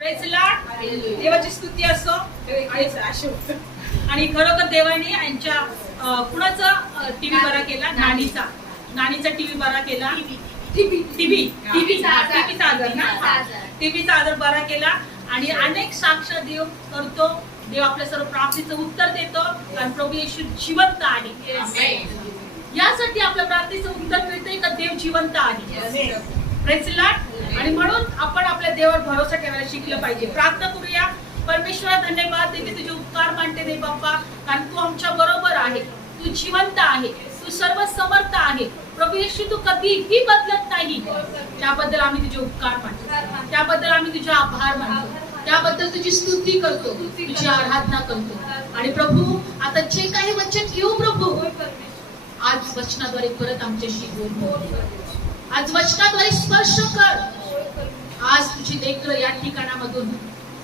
Praise Lord. देवाची स्तुती असो. आणि खरोखर देवाने यांच्या कुणाचा टीव्ही बरा केला, नानीचा टीव्ही बरा केला, टीव्हीचा आजार बरा केला. आणि अनेक साक्ष देव करतो. देव आपल्या सर्व प्रार्थनेचं उत्तर देतो, कारण प्रभू येशू जिवंत आहे. यासाठी आपल्या प्रार्थनेचं उत्तर मिळते का देव जिवंत आहे. Praise Lord. आणि म्हणून आपण आपल्या देवावर भरोसा ठेवायला शिकलं पाहिजे. प्रार्थना करूया. परमेश्वरा, धन्यवाद देते, तुझे उपकार मानते दे बाप्पा, कारण तू आमच्या बरोबर आहे, तू जिवंत आहे, तू सर्व समर्थ आहे. प्रभू येशू, तू कधीही बदलत नाही. त्याबद्दल आम्ही तुझे उपकार मानतो, त्याबद्दल आम्ही तुझे आभार मानतो, त्याबद्दल तुझी स्तुती करतो, तुझी आराधना करतो. आणि प्रभू, आता जे काही वचन घेऊ प्रभू, आज वचनाद्वारे परत आमच्याशी बोल. आज वचनाद्वारे स्पर्श कर. आज तुझी लेकरं या ठिकाणामधून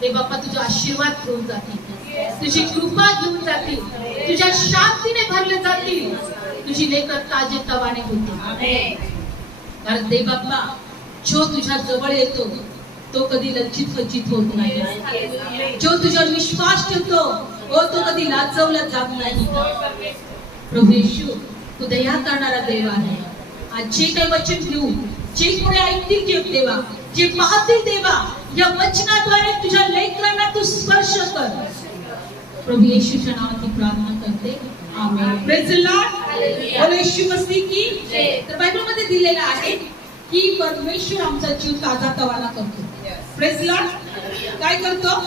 ते बाप्पा तुझा आशीर्वाद घेऊन जातील, तुझी कृपा घेऊन जातील, तुझ्या शांतीने भरले जातील. तुझी लेकरं ताजे तवाने होतील. कारण दे बाप्पा, जो तुझ्या जवळ येतो तो कधी लज्जित वंचित होत नाही. जो तुझ्यावर विश्वास ठेवतो तो कधी लाजवला जात नाही. प्रभू येशू, तू दया करणारा देव आहे. आज जे काही वचन घेऊ, जे कोणी ऐकतील देवा, जे पाहतील देवा, या वचनाद्वारे तुझ्या लेकरांना तू स्पर्श कर. प्रभू येशूच्या नावात प्रार्थना करते. आमेन. Praise the Lord. बोलो येशू मसीह की जय. तर बायबलमध्ये दिलेलं आहे की परमेश्वर आमचा जीव ताजा तवाना करतो. Praise the Lord. काय करतो?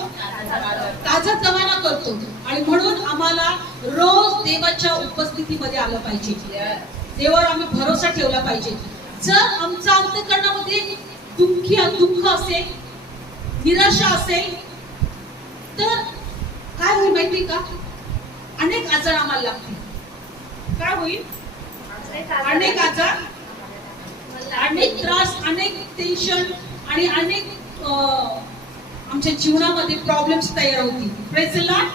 ताजा तवाना करतो. आणि म्हणून आम्हाला रोज देवाच्या उपस्थितीमध्ये आलं पाहिजे. देवावर आम्ही भरोसा ठेवला पाहिजे. जर आमच्या अंतःकरणामध्ये दुःख असेल, निराशा असेल, तर काय होईल माहिती का? अनेक आजार आम्हाला लागतील. काय होईल? अनेक आजार, अनेक त्रास, अनेक टेन्शन आणि अनेक आमच्या जीवनामध्ये प्रॉब्लेम्स तयार होतील. Praise the Lord.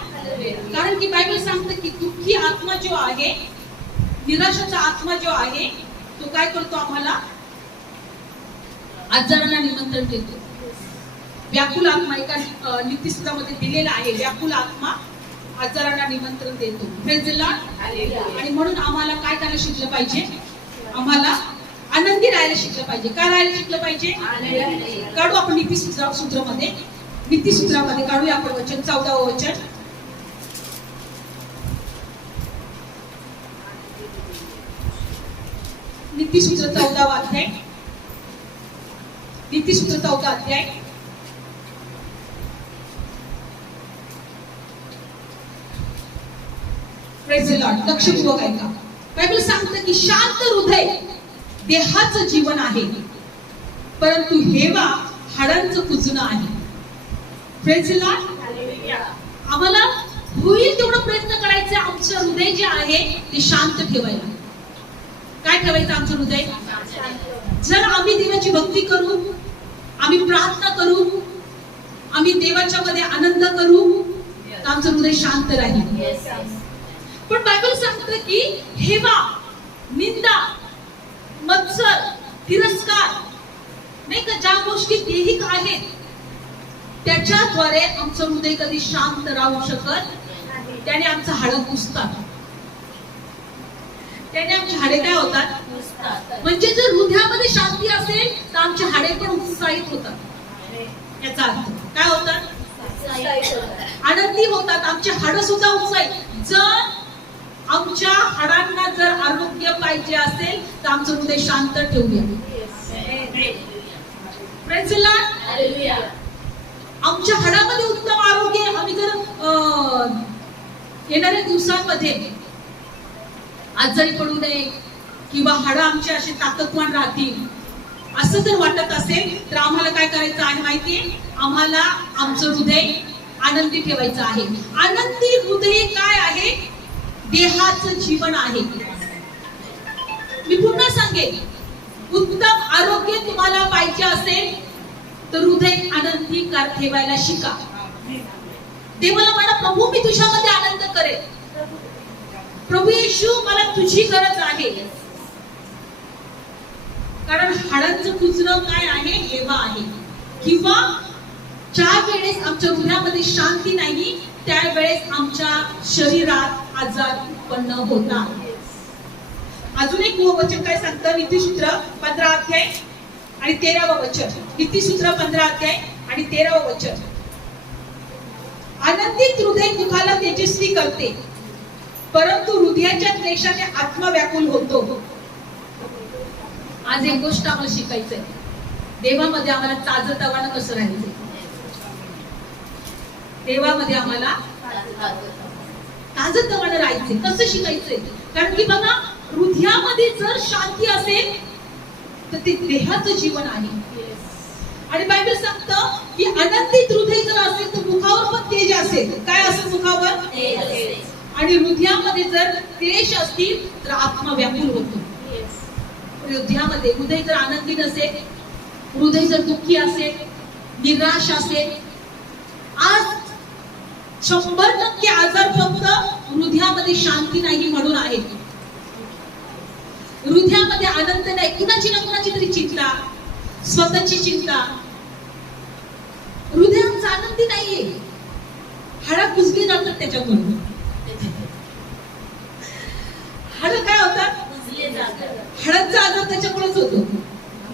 कारण की बायबल सांगतं की दुःखी आत्मा जो आहे, निराशाचा आत्मा जो आहे, तो काय करतो? आम्हाला आजारांना निमंत्रण देतो. व्याकुल आत्मा एका नीतिसूत्रामध्ये दिलेला आहे. व्याकुल आत्मा आजारांना निमंत्रण देतो. Praise the Lord. आणि म्हणून आम्हाला काय करायला शिकलं पाहिजे? आम्हाला आनंदी राहायला शिकलं पाहिजे. काय राहायला शिकलं पाहिजे? काढू आपण नीतिसूत्रामध्ये काढूया आपण वचन, 14व वचन. नीतिसूत्र 14वा अध्याय. नीतिसूत्र 14 अध्याय. Praise the Lord. लक्षपूर्वक ऐका. बायबल सांगतं की शांत हृदय देहाचं जीवन आहे, परंतु हेवा हाडांचं कुजणं आहे. Praise the Lord. आम्हाला होईल तेवढं प्रयत्न करायचे आमचं हृदय जे आहे ते शांत ठेवायला. काय ठेवायचं आमचं हृदय? जर आम्ही देवाची भक्ती करू, आम्ही प्रार्थना करू, आम्ही देवाच्या मध्ये आनंद करू, तर आमचं हृदय शांत राहील. पण बायबल सांगतं की हेवा, निंदा, मत्सर, तिरस्कार, नाही का, ज्या गोष्टी देहिक आहेत त्याच्याद्वारे आमचं हृदय कधी शांत राहू शकत. त्याने आमचं हाडं कुसतात. त्याने आमची हाडे काय होतात? म्हणजे जर हृदयामध्ये शांती असेल तर आमची हाडे पण उत्साहित होतात. याचा अर्थ काय होतात? आनंदी होतात. आमचे हाडं सुद्धा उत्साहित. जर आमच्या हाडांना जर आरोग्य पाहिजे असेल तर आमचं हृदय शांत ठेवूया. Praise the Lord. आमच्या हाडामध्ये उत्तम आरोग्य आम्ही जर येणाऱ्या दिवसांमध्ये आजारी पडू नये किंवा हाडं आमची अशी ताकदवान राहतील असं जर वाटत असेल तर आम्हाला काय करायचं आहे माहितीये? आम्हाला आमचं हृदय आनंदी ठेवायचं आहे. आनंदी हृदय काय आहे? देहाचं जीवन आहे. मी पुन्हा सांगेन, उत्तम आरोग्य तुम्हाला पाहिजे असेल तर हृदय आनंदी ठेवायला शिका. देवाला म्हणा, प्रभू मी तुझ्यामध्ये आनंद करेन. प्रभू येशू, मला तुझी गरज आहे. कारण हाडांचं कुजणं काय आहे? हेवा आहे. किंवा ज्या वेळेस आमच्या हृदयामध्ये शांती नाही त्यावेळेस आमच्या शरीरात आजार उत्पन्न होतात. अजून एक वचन काय सांगतं, नीतिसूत्र 15 अध्याय आणि 13वा वचन. नीतिसूत्र 15 अध्याय आणि 13वा वचन. आनंदित हृदय दुःखाला तेजस्वी करते, परंतु हृदयाच्या क्लेशाने आत्मा व्याकुल होतो. आज एक गोष्ट आम्हाला शिकायचंय, देवामध्ये आम्हाला ताजतवानं कसं राहायचं. देवामध्ये आम्हाला ताजतवानं राहायचे कसं शिकायचंय. कारण की बघा, हृदयामध्ये जर शांती असेल तर ते देहाचं जीवन आहे. आणि बायबल सांगतं की आनंदित हृदय जर असेल तर मुखावर पण तेज असेल. काय असेल मुखावर? आणि हृदयामध्ये जर क्लेश असतील तर आत्मा व्याकुल होतो. हृदयामध्ये हृदय जर आनंदी नसेल, हृदय जर दुःखी असेल, निराश असेल, आज 100% आजार फक्त हृदयामध्ये शांती नाही म्हणून आहे. हृदयामध्ये आनंद नाही, कुणाची ना कुणाची तरी चिंता, स्वतःची चिंता. हृदयाचा आनंदी नाहीये, हाडं कुजली जातात त्याच्यामुळे. हाडं काय होतात? हाडांचा आजार त्याच्यामुळेच होतो,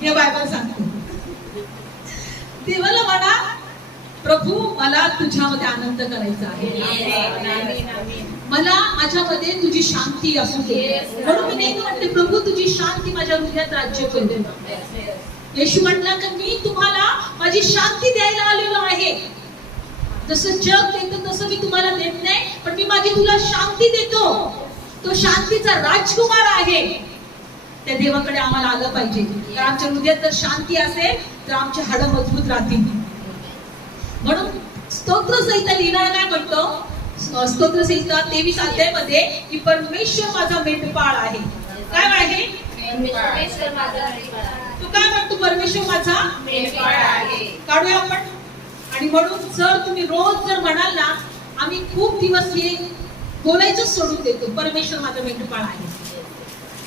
हे बायबल सांगतो. देवाला म्हणा, प्रभू मला तुझ्यामध्ये आनंद करायचा आहे, मला माझ्यामध्ये तुझी शांती असू दे. म्हणून मी नेहमी म्हणते, प्रभू तुझी शांती माझ्या हृदयात राज्य करू दे. येशू म्हटला की मी तुम्हाला माझी शांती द्यायला आलेलो आहे. जसं जग देतं तसं मी तुम्हाला देत नाही, पण मी माझी तुला शांती देतो. तो शांतीचा राजकुमार आहे. त्या देवाकडे आम्हाला आलं पाहिजे. तर आमच्या हृदयात जर शांती असेल तर आमचे हाडं मजबूत राहतील. म्हणून स्तोत्रसंहिता लिहिणारा काय म्हणतो, स्तोत्रसंहिता 23 अध्यायामध्ये की परमेश्वर माझा मेंढपाळ आहे. काय आहे? तू काय म्हणतो? परमेश्वर माझा मेंढपाळ आहे. काढूया आपण. आणि म्हणून जर तुम्ही रोज जर म्हणाल ना, आम्ही खूप दिवस हे बोलायचं सोडून देतो, परमेश्वर माझा मेंढपाळ आहे.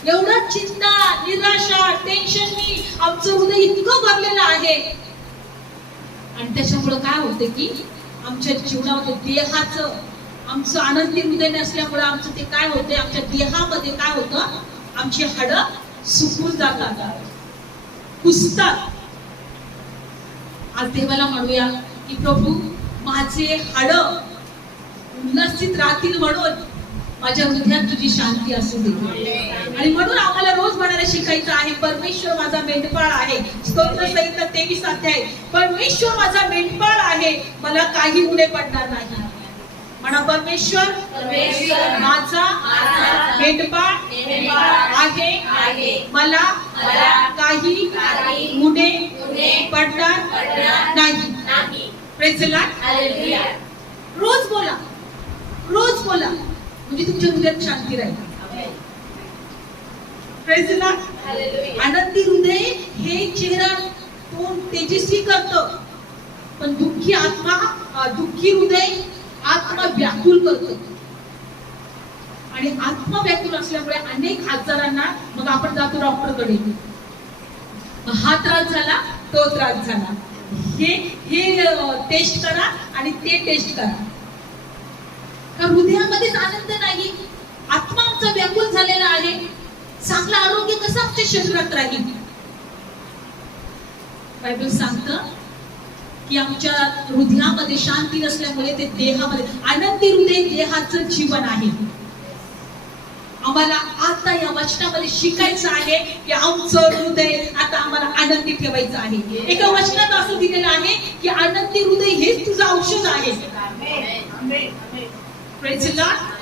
एवढा चिंता, निराशा, टेन्शननी आमचं हृदय इतकं भरलेलं आहे. आणि त्याच्यामुळे काय होतं की आमच्या जीवनामध्ये देहाचं, आमचं आनंदी हृदय नसल्यामुळे आमचं ते काय होतं, आमच्या देहामध्ये काय होतं, आमची हाडं सुकून जातात, कुसतात. आज देवाला म्हणूया की प्रभू माझे हाडं उल्लसित राहतील म्हणून माझ्या हृदयात तुझी शांती असू दे. आणि म्हणून आम्हाला रोज म्हणायला शिकायचं आहे, परमेश्वर माझा मेंढपाळ आहे. स्तोत्रसंहिता 23 अध्याय. परमेश्वर माझा मेंढपाळ आहे, मला काही उणे पडणार नाही. म्हणा, परमेश्वर माझा मेंढपाळ आहे, मला काही उणे पडणार नाही. Praise the Lord. रोज बोला, रोज बोला, म्हणजे तुमच्या हृदयात शांती राहील. Praise the Lord. आनंदी हृदय हे चेहरा तोंड तेजस्वी करतं, पण दुःखी हृदय आत्मा व्याकुल करतो. आणि आत्मा व्याकुल असल्यामुळे अनेक आजारांना मग आपण जातो डॉक्टरकडे. हा त्रास झाला, तो त्रास झाला, हे टेस्ट करा आणि ते टेस्ट करा. का हृदयामध्येच आनंद नाही, आत्मा आमचा व्याकुल झालेला आहे. चांगलं आरोग्य कसं आमच्या शरीरात राहील? बायबल सांगतं की आमच्या हृदयामध्ये शांती नसल्यामुळे ते देहामध्ये, आनंदी हृदय देहाचं जीवन आहे. आम्हाला आता या वचनामध्ये शिकायचं आहे की आमचं हृदय आता आम्हाला आनंदी ठेवायचं आहे. एका वचनात असं दिलेलं आहे की आनंदी हृदय हेच तुझं औषध आहे. Praise the Lord.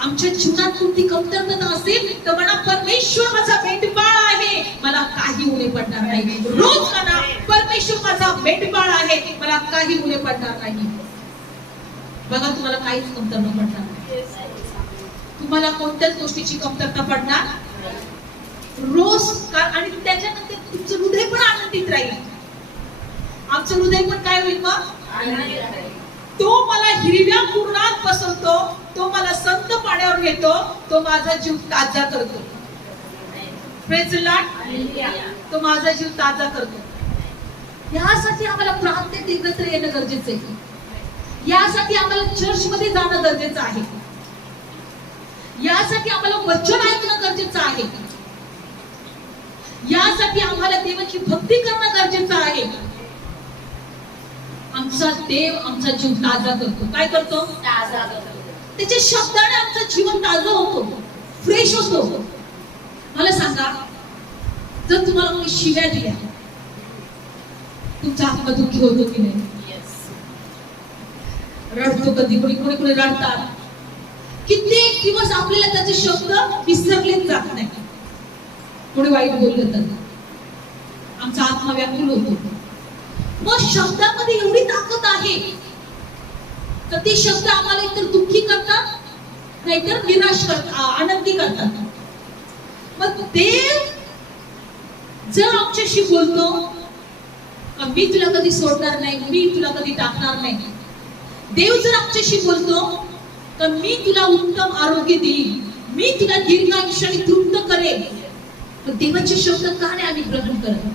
आमच्या जीवनात कोणती कमतरता असेल तर म्हणा, परमेश्वर माझा मेंढपाळ आहे, मला काही उणे पडणार नाही. रोज म्हणा, परमेश्वर माझा मेंढपाळ आहे, मला काही उणे पडणार नाही. बघा, तुम्हाला काहीच कमतरता पडणार नाही. तुम्हाला कोणत्याच गोष्टीची कमतरता पडणार रोज. आणि त्याच्यानंतर तुमचं हृदय पण आनंदित राहील. आमचं हृदय पण काय होईल मग? तो मला हिरव्या कुरणात बसवतो, तो मला संत पाण्यावर नेतो, तो माझा जीव ताजा करतो. Praise the Lord. तो माझा जीव ताजा करतो. यासाठी आम्हाला प्रार्थनेत एकत्र येणं गरजेचं आहे. यासाठी आम्हाला चर्चमध्ये जाणं गरजेचं आहे. यासाठी आम्हाला वचन ऐकणं गरजेचं आहे. यासाठी आम्हाला देवाची भक्ती करणं गरजेचं आहे. आमचा देव आमचा जीव ताजा करतो. काय करतो? ताजा करतो. त्याच्या शब्दाने आमचं जीवन ताजं होतो, फ्रेश होतो. मला सांगा, जर तुम्हाला कोणी शिव्या दिल्या, तुमचा आत्मा दुःखी होतो की नाही? रडतो कधी, कोणी रडतात. कित्येक दिवस आपल्याला त्याचे शब्द विसरलेच जात नाही. कोणी वाईट बोललं तर आमचा आत्मा व्याकुल होतो. मग शब्दामध्ये एवढी ताकद आहे तर ते शब्द आम्हाला एकतर दुःखी करतात, नाहीतर निराश करतात, आनंदी करतात. मग देव जर आमच्याशी बोलतो, मी तुला कधी सोडणार नाही, मी तुला कधी टाकणार नाही. देव जर आमच्याशी बोलतो तर मी तुला उत्तम आरोग्य देईन, मी तुला दीर्घ आयुष्याने तृप्त करेन. तर देवाचे शब्द का नाही आम्ही ग्रहण करत?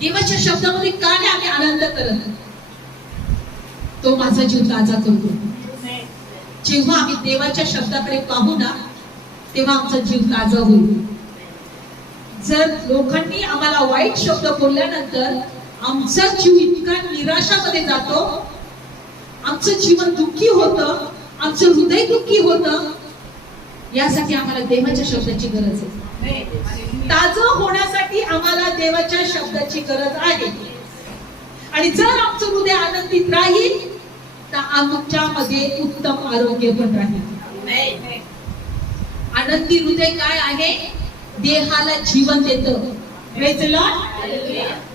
देवाच्या शब्दामध्ये का नाही आम्ही आनंद करत? तो माझा जीव ताजा करतो. जेव्हा आम्ही देवाच्या शब्दाकडे पाहू ना, तेव्हा आमचा जीव ताजा होईल. जर लोकांनी आम्हाला वाईट शब्द बोलल्यानंतर आमचा जीव इतका निराशामध्ये जातो, आमचं जीवन दुःखी होतं, आमचं हृदय दुःखी होतं. यासाठी आम्हाला देवाच्या शब्दाची गरज आहे. ताजं होण्यासाठी आम्हाला देवाच्या शब्दाची गरज आहे. आणि जर आमचं हृदय आनंदित राहील तर आमच्यामध्ये उत्तम आरोग्य पण राहील. आनंदी हृदय काय आहे? देहाला जीवन देतं. Praise the Lord.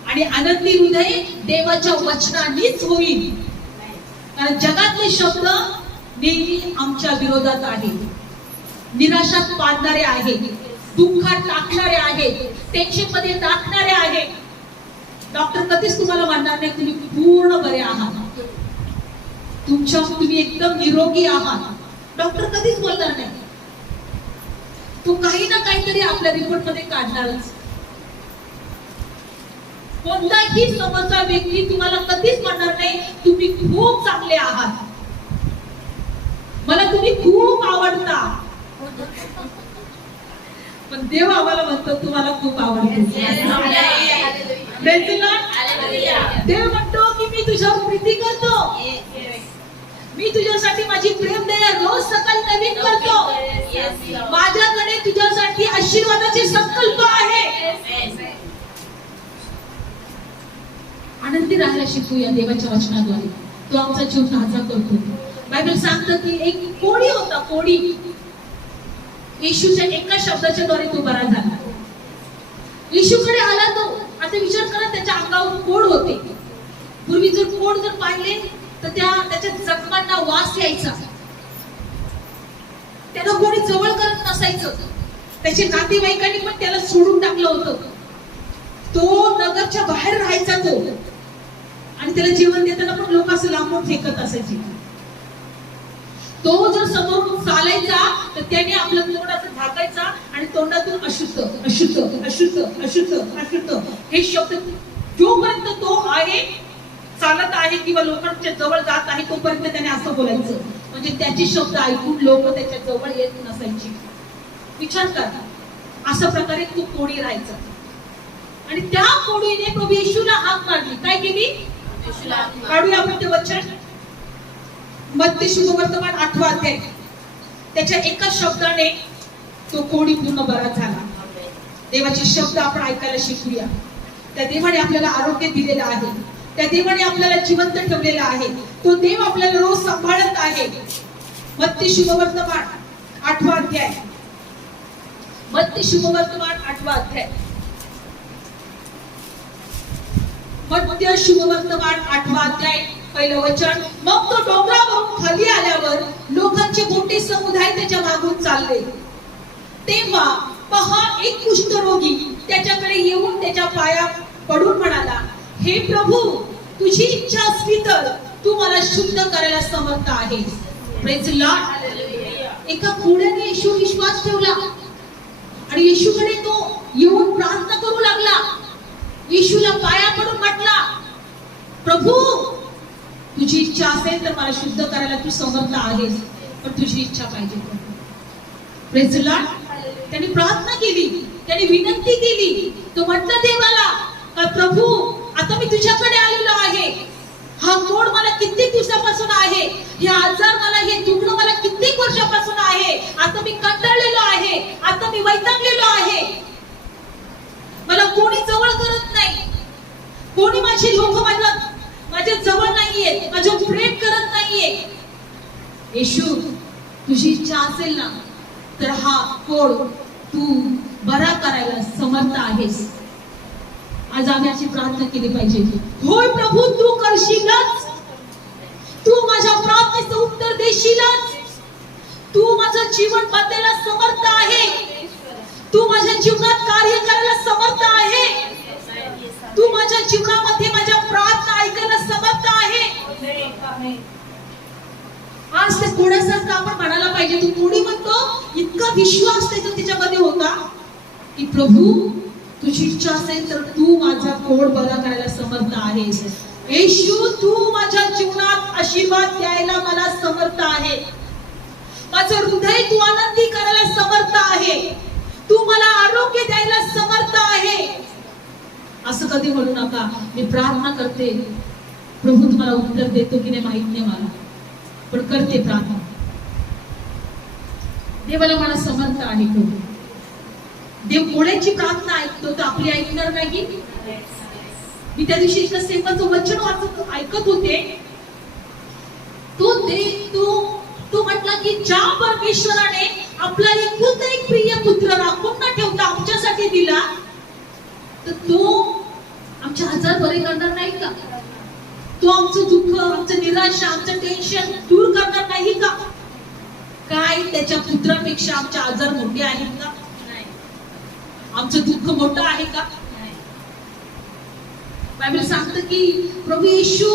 आणि आनंदी हृदय देवाच्या वचनानेच होईल. कारण जगातले शब्द नेहमी आमच्या विरोधात आहे, निराशात पाडणारे आहे, दुःखात टाकणारे आहे, टेन्शन मध्ये टाकणारे आहे. डॉक्टर कधीच तुम्हाला म्हणणार नाही तुम्ही पूर्ण बरे आहात, तुम्ही एकदम निरोगी आहात. डॉक्टर कधीच बोलणार नाही. तो काही ना काहीतरी आपल्या रिपोर्ट मध्ये काढणारच. कोणताही समजदार व्यक्ती तुम्हाला कधीच म्हणणार नाही तुम्ही खूप चांगले आहात, मला तुम्ही खूप आवडता. पण देव आम्हाला म्हणतो तुम्हाला खूप आवडते. देव म्हणतो की मी तुझ्यावर प्रीती करतो, मी तुझ्यासाठी माझी प्रेम दया रोज सकाळी नवीन करतो. माझ्याकडे तुझ्यासाठी आशीर्वादाचे संकल्प आहे. आनंदी राहायला शिकूया देवाच्या वचनाद्वारे. तो आमचा जीव ताजा करतो. बायबल सांगतं की एक कोडी होता, कोडी. येशूच्या एका शब्दाच्या द्वारे तो बरा झाला. येशूकडे आला तो. आता विचार करा, त्याच्या अंगावर कोड होते. पूर्वी जर कोड जर पाहिले तर त्याच्या जखमांना वास यायचा, त्याला कोणी जवळ करत नसायचं. त्याच्या नातेवाईकांनी पण त्याला सोडून टाकलं होतं. तो नगरच्या बाहेर राहायचा तो. आणि त्याला जेवण देताना पण लोक असं लांबून फेकत असायचे. तो जर समोरून चालायचा तर त्याने आपलं तोंड असं झाकायचा आणि तोंडातून अशुद्ध अशुद्ध अशुद्ध अशुद्ध अशुद्ध हे शब्द जोपर्यंत तो आहे, चालत आहे किंवा लोकांच्या जवळ जात आहे, तोपर्यंत त्याने असं बोलायचं. म्हणजे त्याचे शब्द ऐकून लोक त्याच्या जवळ येत नसायची. विचार करा, अशा प्रकारे तो कोडी राहायचा. आणि त्या कोडीने प्रभू येशूला हाक मारली. काय केली? काढूया आपण ते वचन. मत्ती शुभवर्तमान 8 अध्याय. त्याच्या एका शब्दाने तो कोडी पूर्ण बरा झाला. देवाचे शब्द आपण ऐकायला शिकूया. त्या देवाने आपल्याला आरोग्य दिलेलं आहे, त्या देवाने आपल्याला जिवंत ठेवलेलं आहे. तो देव आपल्याला रोज सांभाळत आहे. मत्ती शुभवर्तमान 8 अध्याय. मत्ती शुभवर्तमान 8 अध्याय. मत्ती शुभवर्तमान 8 अध्याय पहिलं वचन. मग तो डोंगरावरून खाली आल्यावर लोकांचे मोठे समुदाय त्याच्या मागून चालले. तेव्हा पहा, एक कुष्ठरोगी त्याच्याकडे येऊन त्याच्या पाया पडून म्हणाला, हे प्रभू, तुझी इच्छा असली तर तू मला शुद्ध करायला समर्थ आहेस. Praise the Lord. एका कोड्याने येशू विश्वास ठेवला आणि येशूकडे तो येऊन प्रार्थना करू लागला. येशूला पाया पडून म्हटला, प्रभू तुझी इच्छा असेल तर मला शुद्ध करायला तू समर्थ आहेस, पण तुझी इच्छा पाहिजे. Praise the Lord. त्यांनी प्रार्थना केली, त्यांनी विनंती केली. तो म्हटला देवाला का प्रभू आता मी तुझ्याकडे आलेलो आहे, हा कोड मला कित्येक दिवसापासून आहे, हे आजार मला, हे दुखणं मला कित्येक वर्षापासून आहे. आता मी कंटाळलेलो आहे, आता मी वैतागलेलो आहे, मला कोणी जवळ करत नाही, कोणी माझी लोक माझ्या जवळ नाहीये, माझ्या प्रेम करत नाहीये. येशू तुझी इच्छा असेल ना तर हा कोड तू बरा करायला समर्थ आहेस. आज आम्ही अशी प्रार्थना केली पाहिजे, होय प्रभू तू करशीलच, तू माझ्या प्रार्थनेचं उत्तर देशीलच, तू माझं जीवन बदलायला समर्थ आहे, तू माझ्या जीवनात कार्य करायला समर्थ आहे, तू माझ्या जीवनामध्ये माझ्या प्रार्थना ऐकायला समर्थ आहे. आज ते कोणासारखं आपण म्हणायला पाहिजे. तू कोणी म्हणतो इतका विश्वास त्याच्यामध्ये होता की प्रभू तुझी इच्छा असेल तर तू माझा कोड बरा करायला समर्थ आहेस. येशू तू माझ्या जीवनात आशीर्वाद द्यायला मला समर्थ आहे, माझं हृदय तू आनंदी करायला समर्थ आहे, तू मला आरोग्य द्यायला समर्थ आहे. असं कधी म्हणू नका मी प्रार्थना करते, प्रभू तुम्हाला उत्तर देतो की नाही माहित नाही मला, पण करते प्रार्थना, देवाला मला समर्थ आहे. प्रभू देव कोणाची प्रार्थना ऐकतो तर आपली ऐकणार नाही. मी त्या दिवशी एका सेवकाचं वचन वाचत ऐकत होते, तो म्हटला की ज्या परमेश्वराने आपला एकुलता एक प्रिय पुत्र राखून न ठेवता आमच्यासाठी दिला, तर तो आमचे आजार बरे करणार नाही का? तो आमचं दुःख, आमचं निराशा, आमचं टेन्शन दूर करणार नाही का? काय त्याच्या पुत्रापेक्षा आमचे आजार मोठे आहेत का? आमचं दुःख मोठं आहे का? बायबल सांगतं की प्रभू येशू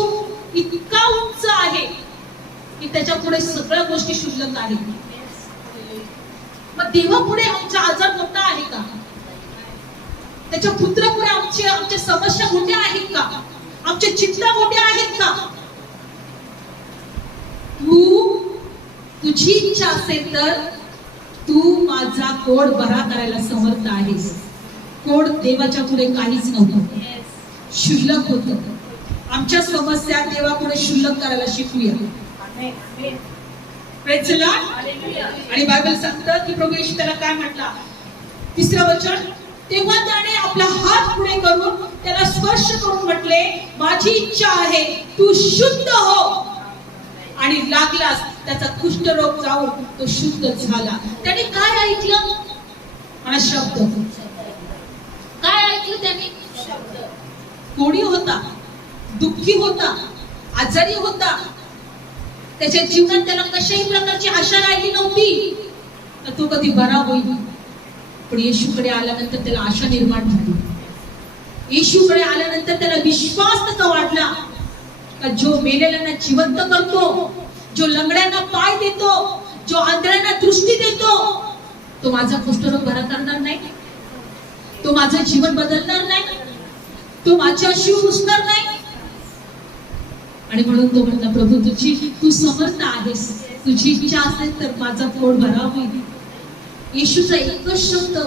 इतका उंच आहे की त्याच्या पुढे सगळ्या गोष्टी क्षुल्लक आहेत. मग देवापुढे आमचा आजार मोठा आहे का? त्याच्या पुत्रापुढे आमच्या समस्या मोठ्या आहेत का? आमच्या चिंता मोठ्या आहेत का? तुझी इच्छा असेल तर तू माझा कोड बरा करायला समर्थ आहेस. कोड देवाच्या पुढे काहीच नव्हतं, क्षुल्लक होतं. आमच्या समस्या देवापुढे क्षुल्लक करायला शिकूया. Praise the Lord. आणि बायबल सांगतं की प्रभू येशू त्याला काय म्हटला, तिसरं वचन, तेव्हा त्याने आपला हात पुढे करून त्याला स्पर्श करून म्हटले, माझी इच्छा आहे तू शुद्ध हो. आणि लागलास त्याचा कुष्ठरोग जाऊन तो शुद्ध झाला. त्याने काय ऐकलं? मला शब्द. काय ऐकलं त्याने? कोणी होता, दुःखी होता, आजारी होता, त्याच्या जीवनात त्याला कशाही प्रकारची आशा राहिली नव्हती तर तो कधी बरा होईल. पण येशूकडे आल्यानंतर त्याला आशा निर्माण झाली. येशूकडे आल्यानंतर त्याला विश्वास त्याचा वाढला का जो मेलेल्यांना जिवंत करतो, जो लंगड्यांना पाय देतो, जो आंधळ्यांना दृष्टी देतो, तो माझा कुष्ठरोग बरा करणार नाही, तो माझं जीवन बदलणार नाही, तो माझ्या शिव पुसणार नाही. आणि म्हणून तो म्हटला, प्रभू तू समर्थ आहेस, तुझी इच्छा असेल तर माझा कोड बरा होईल. येशूचा एकच शब्द,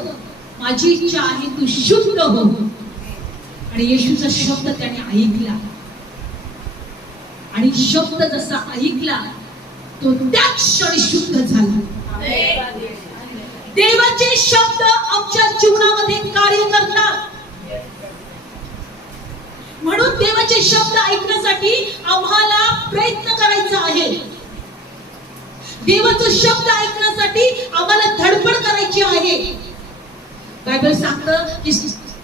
माझी इच्छा आहे तू शुद्ध हो. आणि येशूचा शब्द त्याने ऐकला आणि शब्द जसा ऐकला तो त्याच क्षणी शुद्ध झाला. देवाचे शब्द आमच्या जीवनामध्ये कार्य करतात. म्हणून देवाचे शब्द ऐकण्यासाठी आम्हाला प्रयत्न करायचा आहे. देवाचा शब्द ऐकण्यासाठी आम्हाला धडपड करायची आहे. बायबल सांगतं की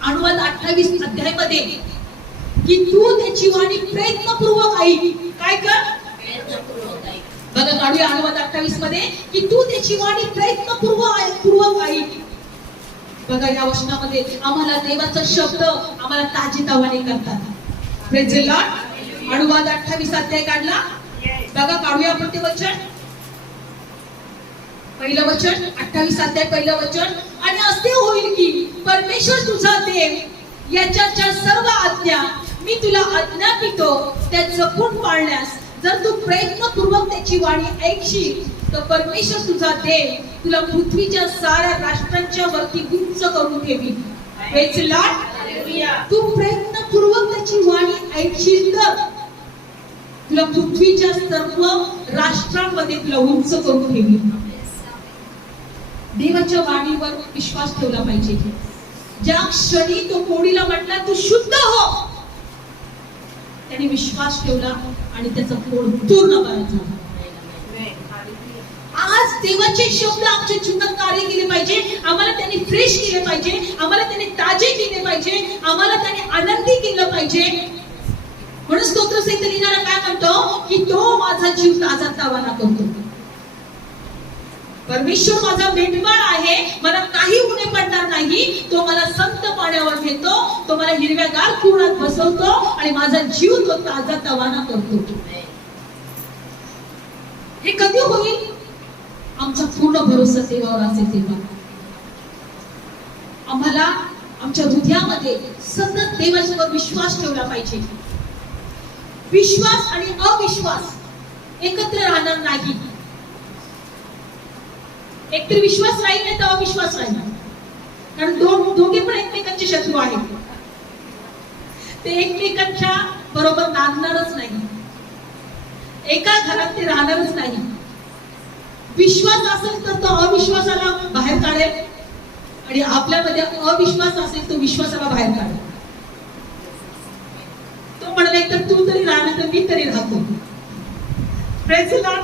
अनुवाद 28 अध्यायामध्ये की तू त्याची वाणी प्रयत्नपूर्वक ऐक. काय कर? बघा काढूया अनुवाद 28 मध्ये की तू त्याची वाणी प्रयत्नपूर्वक ऐक. बघा या वचनामध्ये आम्हाला देवाचा शब्द आम्हाला ताजेतवाने करतात. Praise the Lord. अनुवाद 28 अध्याय काढला. बघा काढूया आपण ते वचन. पहिलं वचन 28 अध्याय पहिलं वचन. आणि असे होईल की परमेश्वर तुझा देव याच्या सर्व आज्ञा मी तुला आज्ञापितो त्या जपून पाळण्यास जर तू प्रयत्नपूर्वक त्याची वाणी ऐकशील तर परमेश्वर तुझा देव तुला पृथ्वीच्या साऱ्या राष्ट्रांच्या वरती उंच करून ठेवी. Praise the Lord. तू प्रयत्नपूर्वक त्याची वाणी ऐकशील तर तुला पृथ्वीच्या सर्व राष्ट्रांमध्ये तुला उंच करून ठेवी. देवाच्या वाणीवर विश्वास ठेवला पाहिजे. ज्या क्षणी तो कोडीला म्हटला तू शुद्ध हो, त्याने विश्वास ठेवला आणि त्याचा कोड पूर्ण करायचा. आज देवाचे शब्द आमच्या जीवनात कार्य केले पाहिजे. आम्हाला त्यांनी फ्रेश केले पाहिजे, आम्हाला त्यांनी ताजे केले पाहिजे, आम्हाला त्यांनी आनंदी केलं पाहिजे. म्हणून स्तोत्रसहित लिहिणारा काय म्हणतो की तो माझा जीव ताजा तावाना करतो. परमेश्वर माझा मेंढपाळ आहे, मला काही उणे पडणार नाही. तो मला संत पाण्यावर घेतो, तो मला हिरव्यागार कुरणात बसवतो आणि माझा जीव तो ताजा तवाना करतो. हे कधी होईल? आमचा पूर्ण भरोसा देवावर असेल तेव्हा. आम्हाला आमच्या हृदयामध्ये सतत देवाच्यावर विश्वास ठेवला पाहिजे. विश्वास आणि अविश्वास एकत्र राहणार नाही. एकतर विश्वास राहील नाही तर अविश्वास राहील. कारण दोघे पण एकमेकांचे शत्रू आहेत. ते एकमेकांच्या बरोबर नांदणारच नाही, एका घरात ते राहणारच नाही. विश्वास असेल तर तो अविश्वासाला बाहेर काढेल आणि आपल्यामध्ये अविश्वास असेल तो विश्वासाला बाहेर काढेल. तो म्हणाला एक तर तू तरी राहणार तर मी तरी राहतो. Praise the Lord.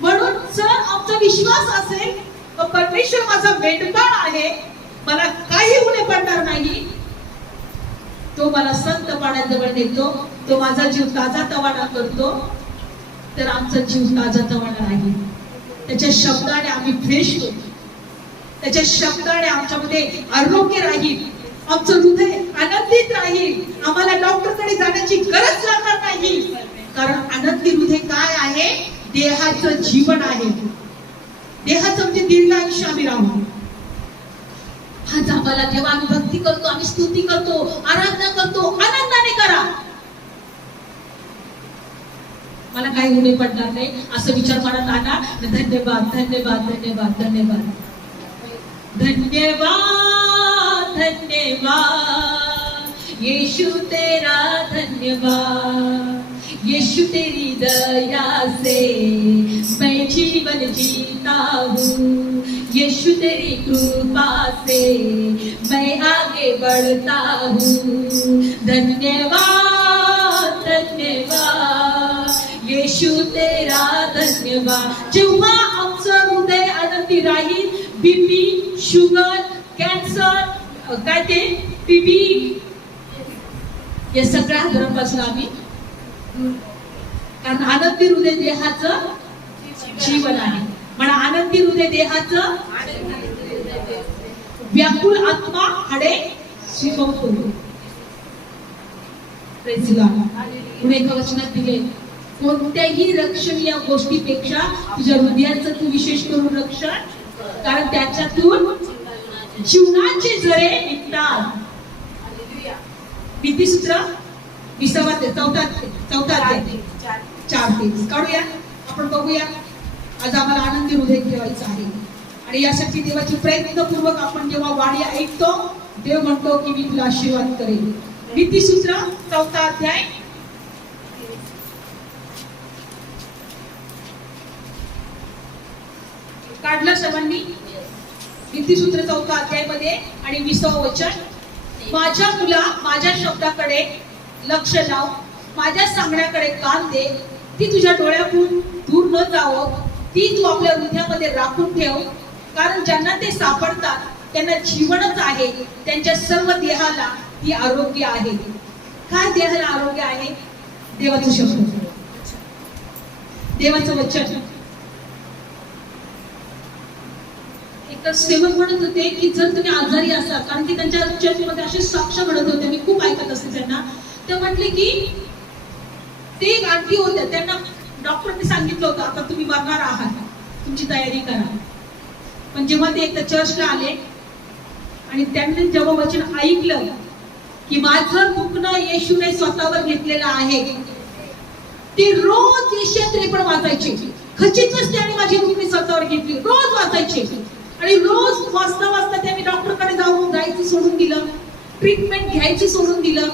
म्हणून जर आमचा विश्वास असेल तर परमेश्वर माझा मेंढपाळ आहे, मला काही उणे पडणार नाही. तो मला संत पाण्याजवळ नेतो, तो माझा जीव ताजा तवाना करतो. तर आमचा जीव ताजा तवाना राहील. त्याच्या शब्दाने आम्ही फ्रेश होतो, त्याच्या शब्दाने आमच्यामध्ये आरोग्य राहील, आमचं हृदय आनंदित राहील. आम्हाला डॉक्टरकडे जाण्याची गरज लागणार नाही. कारण आनंदी हृदय काय आहे? देहाचं जीवन आहे. देहाचं म्हणजे दीर्घ आयुष्य आम्ही राहू. आज आम्हाला जेव्हा आम्ही भक्ती करतो, आम्ही स्तुती करतो, आराधना करतो, आनंदाने करा. मला काही उणे पडणार नाही असं विचार मनात आला. धन्यवाद धन्यवाद धन्यवाद धन्यवाद धन्यवाद धन्यवाद यीशु तेरा धन्यवाद. यीशु तेरी दया से मैं जीवन जीता हूँ. यीशु तेरी कृपा से मैं आगे बढ़ता हूँ. धन्यवाद धन्यवाद यीशु तेरा धन्यवाद. जेव्हा आमचं हृदय आनंदी राहील, बीपी, शुगर, कॅन्सर, काय ते टीबी या सगळ्या आजारांपासून आम्ही, कारण आनंदी हृदय देहाचं जीवन आहे. म्हणा आनंदी हृदय देहाचं, व्याकुळ आत्मा हाडे शिकवतो. Praise the Lord. पुढे एका वचनात दिले, कोणत्याही रक्षणीय गोष्टीपेक्षा तुझ्या हृदयाचं तू विशेष करून रक्षण, कारण त्याच्यातून जीवनाचे झरे निघतात. नीतिसूत्र 4:4 काढूया, आपण बघूया. आज आम्हाला आनंदी हृदय ठेवायचं आहे आणि यासाठी देवाची प्रयत्नपूर्वक आपण जेव्हा वाणी ऐकतो, देव म्हणतो की मी तुला आशीर्वाद करेन. नीतिसूत्र 4 काढलं सर्वांनी. नीतिसूत्र 4 मध्ये आणि 20 वचन. माझ्या मुला, माझ्या शब्दाकडे लक्ष लाव, माझ्या सांगण्याकडे कान दे. ती तुझ्या डोळ्यातून दूर न जावं, ती तू आपल्या हृदयामध्ये राखून ठेव. कारण ज्यांना ते सापडतात त्यांना जीवनच आहे, त्यांच्या सर्व देहाला ती आरोग्य आहे. काय देहाला आरोग्य आहे? देवाचं शब्द, देवाचं वचन. तर सेवक म्हणत होते की जर तुम्ही आजारी असाल, कारण की त्यांच्या चर्चेमध्ये असे साक्ष म्हणत होते, मी खूप ऐकत असते त्यांना. ते म्हटले की ते एक आंटी होत्या, त्यांना डॉक्टरने सांगितलं होतं आता तुम्ही मरणार आहात, तुमची तयारी करा. पण जेव्हा ते एकदा चर्चला आले आणि त्यांनी जेव्हा वचन ऐकलं की माझं दुखणं येशूने स्वतःवर घेतलेलं आहे. ती रोज येशू पण वाचायची, खचितच त्याने माझी दुखणी स्वतःवर घेतली, रोज वाचायची. आणि रोज वाचता वाचता त्यांनी डॉक्टरकडे जायचं सोडून दिलं, ट्रीटमेंट घ्यायची सोडून दिलं.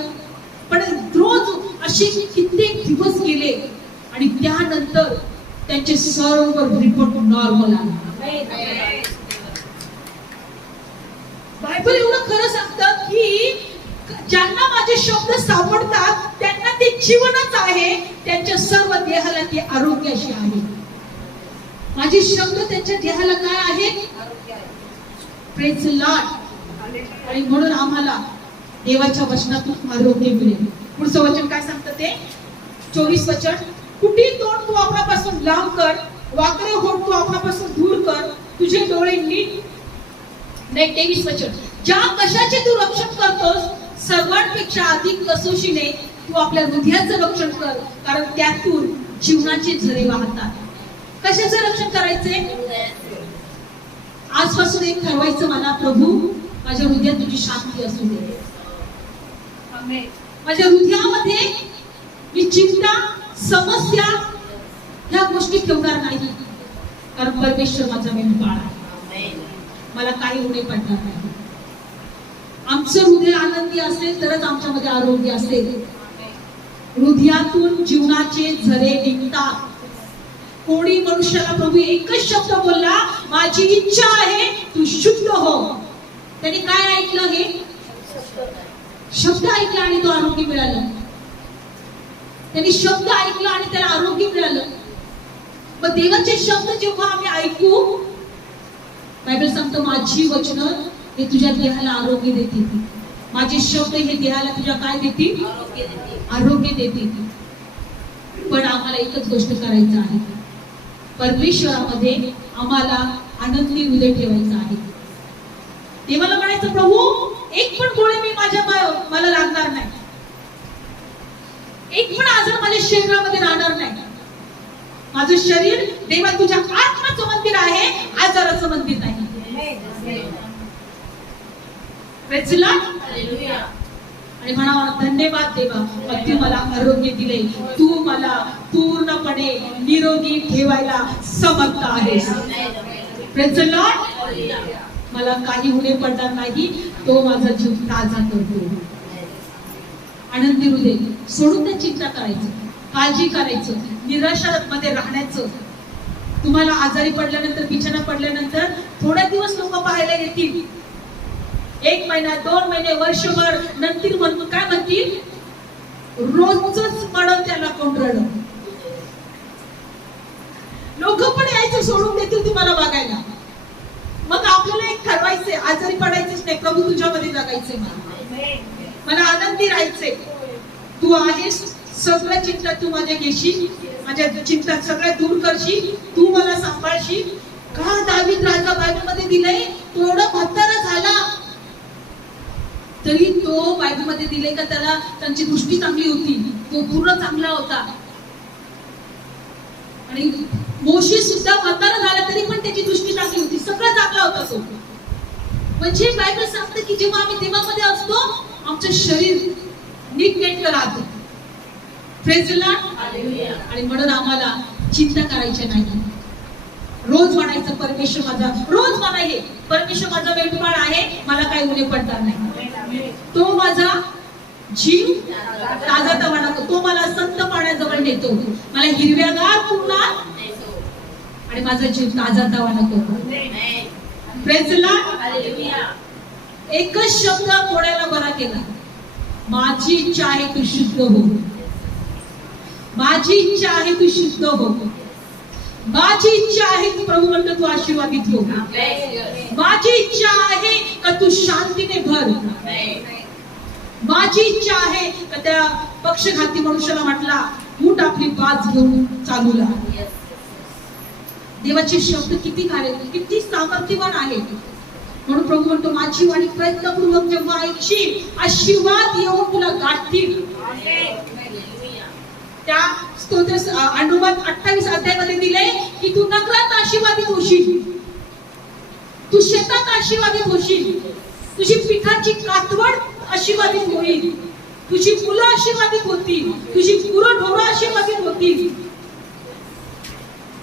पण रोज असे कित्येक दिवस गेले आणि त्यानंतर त्यांचे सर्व रिपोर्ट नॉर्मल आले. बायबल एवढं खरं सांगतं की ज्यांना माझे शब्द सापडतात त्यांना ते जीवनच आहे, त्यांच्या सर्व देहाला ते आरोग्याशी आहे. माझे शब्द त्यांच्या देहाला काय आहे? Praise Lord. आणि म्हणून आम्हाला देवाच्या वचनातून आरोग्य मिळेल. पुढचं वचन काय सांगतं ते 24 वचन, कुटील तोंड तू आपणापासून लांब कर, वाकडे होठ तू आपणापासून दूर कर, तुझे डोळे नीट. नाही 23 वचन, ज्या कशाचे तू रक्षण करतोस सर्वांपेक्षा अधिक कसोशीने तू आपल्या हृदयाचं रक्षण कर, कारण त्यातून जीवनाचे झरे वाहतात. कशाचं रक्षण करायचंय? आजपासून एक ठरवायचं, मला प्रभू माझ्या हृदयात तुझी शांती असू दे. माझ्या हृदयामध्ये मी चिंता, समस्या ह्या गोष्टी ठेवणार नाही, कारण परमेश्वर माझा मेंढपाळ आहे, मला काही उणे पडणार नाही. आमचं हृदय आनंदी असेल तरच आमच्यामध्ये आरोग्य असेल. हृदयातून जीवनाचे झरे निघतात. कोणी मनुष्याला प्रभू एकच शब्द बोलला, माझी इच्छा आहे तू शुद्ध हो. त्यांनी काय ऐकलं? हे शब्द ऐकला आणि तो आरोग्य मिळालं. त्यांनी शब्द ऐकला आणि त्याला आरोग्य मिळालं. मग देवाचे शब्द जेव्हा आम्ही ऐकू, बायबल सांगतं माझी वचनं हे तुझ्या देहाला आरोग्य देतील. माझे शब्द हे देहाला तुझ्या काय देतील? आरोग्य देतील. पण आम्हाला एकच गोष्ट करायचं आहे, परमेश्वरामध्ये आम्हाला आनंदी हृदय ठेवायचं आहे. देवाला म्हणायचं, प्रभू एक पण गोळे मी मला लागणार नाही, एक पण आजार माझ्या शरीरामध्ये राहणार नाही. माझं शरीर देवा तुझ्या आत्म्याचं मंदिर आहे, आजाराचं मंदिर नाही. Praise Lord. आणि म्हणावा धन्यवाद देवा, तू मला आरोग्य दिले, तू मला पूर्णपणे निरोगी ठेवायला समर्थ आहेस. Praise Lord. मला काही उणे पडणार नाही, तो माझा जीव ताजा करतो. आनंदी हृदय सोडून त्या चिंता करायचं, काळजी करायचं, निराशामध्ये राहण्याचं. तुम्हाला आजारी पडल्यानंतर, बिछाना पडल्यानंतर थोड्या दिवस लोक पाहायला येतील, 1 महिना 2 महिने वर्षभर, नंतर काय म्हणतील? रोजच पडत त्याला कोण रड. लोक पण यायचं सोडून देतील तुम्हाला बघायला. मग आपल्याला एक ठरवायचंय, आजारी पडायचंच नाही, प्रभू तुझ्यामध्ये जगायचंय, मला आनंदी राहायचंय. तू आहेस, सगळ्या चिंता तू माझ्या घेशील, माझ्या चिंता सगळ्या दूर करशील, तू मला सांभाळशील. का दावीद राजा बायबलमध्ये दिलंय, तो एवढा म्हातारा झाला तरी तो बायबलमध्ये दिले का त्याला त्यांची दृष्टी चांगली होती, तो पूर्ण चांगला होता. आणि मोशे सुद्धा म्हातारा झाला तरी पण त्याची दृष्टी चांगली होती, सगळं चांगला होता तो. म्हणजे बायबल सांगते की जेव्हा आम्ही देवामध्ये असतो आमचं शरीर नीटनेटकं राहतं. Praise Lord. आणि म्हणून आम्हाला चिंता करायची नाही. रोज म्हणायचं परमेश्वर माझा, रोज म्हणायचे परमेश्वर माझा मेंढपाळ आहे, मला काही उणे पडणार नाही. तो माझा जीव ताजा तवाना करतो, तो मला संत पाण्याजवळ नेतो, मला हिरव्यागार कुंडात आणि माझा जीव ताजा तवाना करतो. Praise Lord. एकच शब्द कोणाला बरा केला, माझी इच्छा आहे तू शुद्ध हो, माझी इच्छा आहे तू शुद्ध हो, माझी इच्छा आहे की प्रभू म्हणतो तू आशीर्वादित हो, माझी इच्छा आहे का तू शांतीने भर, माझी इच्छा आहे का त्या पक्षघाती मनुष्याला म्हटला उठ आपली बाज घेऊन चालू लाग. देवाचे शब्द किती सामर्थ्यवान आहेत. म्हणून प्रभू म्हणतो माझी वाणी प्रयत्नपूर्वक जेव्हा ऐकशील आशीर्वाद येऊन तुला गाठतील. त्या स्तोत्र अनुवाद 28 अध्यायामध्ये दिले की तू नगरात आशीर्वादित होशील, तू शेतात आशीर्वादित होशील, तुझी पिठाची कातवड आशीर्वादित होईल, तुझी मुलं आशीर्वादित होतील, तुझी गुरंढोरं आशीर्वादित होतील.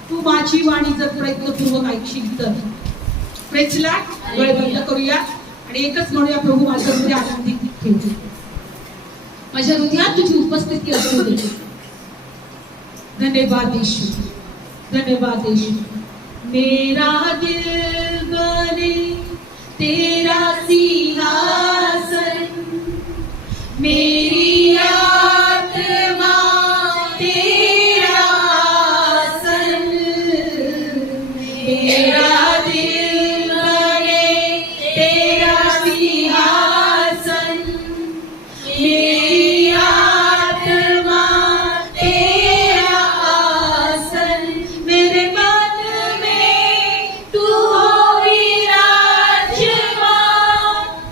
तू माझी वाणी जर प्रयत्नपूर्वक ऐकशील तर. Praise Lord. डोळे बंद करूया आणि एकच म्हणूया, प्रभू माझ्या हृदय आनंदित ठेव, माझ्या हृदयात तुझी उपस्थिती असू दे. धन्यवाद येशू, धन्यवाद येशू. मेरा दिल बने तेरा सिंहासन, मेरी आत्मा तेरा आसन. मेरा दिल बने तेरा सिंहासन, मेरी आत्मा तेरा आसन. मेरे मन में तू हो विराजमान,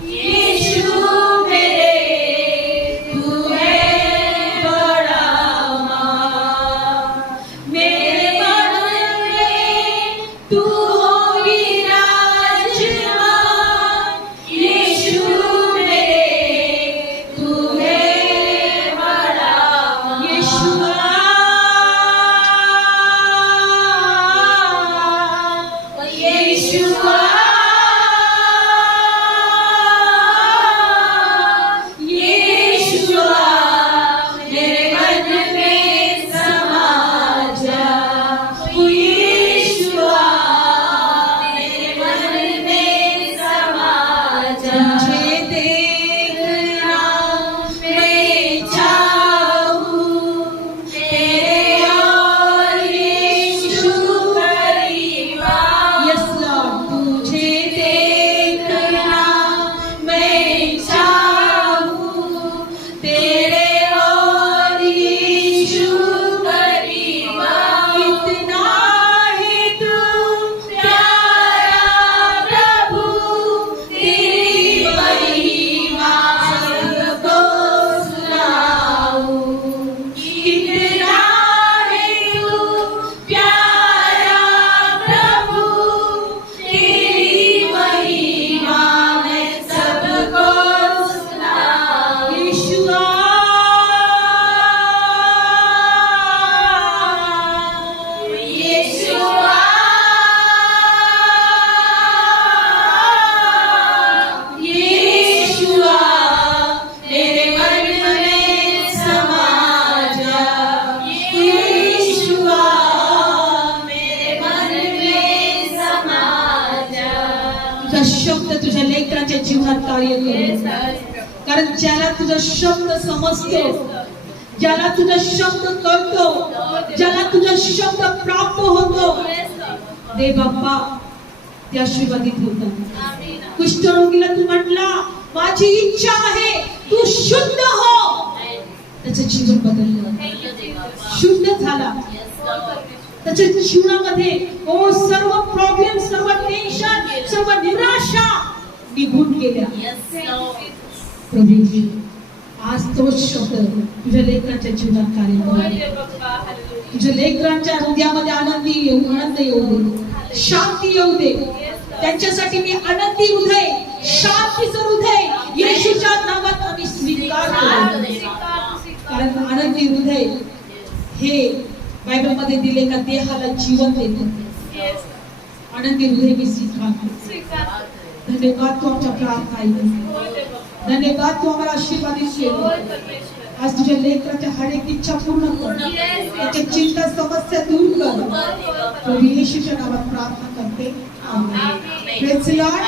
यीशु मेरे तू है बड़ा मान. मेरे मन में तू हो विराजमान, यीशु मेरे तू है बड़ा मान. यीशुआ, यीशुआ, यीशुआ, मेरे मन में समा जा. ओ यीशुआ, मेरे मन में समा जा. तुझे देखना मैं चाहूं, तेरे और यीशु परिवार. Yes Lord. तुझे देखना मैं चाहूं, तेरे और यीशु परिवार. इतना है तू प्यारा प्रभु, तेरी महिमा सबको सुनाऊं. इतना है तू प्यारा प्रभु, तेरी महिमा मैं सबको सुनाऊं. यीशुआ, यीशुआ, यीशुआ, मेरे मन में समा जा. यीशुआ, मेरे मन में समा जा. तुझा शब्द तुझ्या लेकरांच्या जीवनात कार्य करू. कारण ज्याला तुझा शब्द समजतो, ज्याला तुझा शब्द कळतो, ज्याला तुझा शब्द प्राप्त होतो, दे बाप्पा ते आशीर्वादित होतात. कुष्ठरोगीला तू म्हटला, माझी इच्छा आहे तू शुद्ध हो. त्याचं जीवन बदललं, शुद्ध झाला. त्याच्या जीवनामध्ये सर्व प्रॉब्लेम, सर्व टेन्शन, सर्व निराशा निघून गेल्या. प्रभू, आज तोच शब्द तुझ्या लेकरांच्या जीवनात कार्य करू. तुझ्या लेकरांच्या हृदयामध्ये आनंद येऊ दे, शांती येऊ दे. त्यांच्यासाठी मी आनंदी हृदय, शांतीचं हृदय येशूच्या नावात आम्ही स्वीकार करू. कारण आनंदी हृदय हे बायबल मध्ये दिले का देहाला जीवन देतं. आनंदी हृदय मी स्वीकार. धन्यवाद तू आमच्या प्रार्थना ऐकली. धन्यवाद तू आम्हाला आशीर्वादित केलं. आज तुझ्या लेकराच्या हर एक इच्छा पूर्ण कर, त्याच्या चिंता समस्या दूर कर. प्रभू येशूच्या नावात प्रार्थना करते. आमेन. Praise the Lord.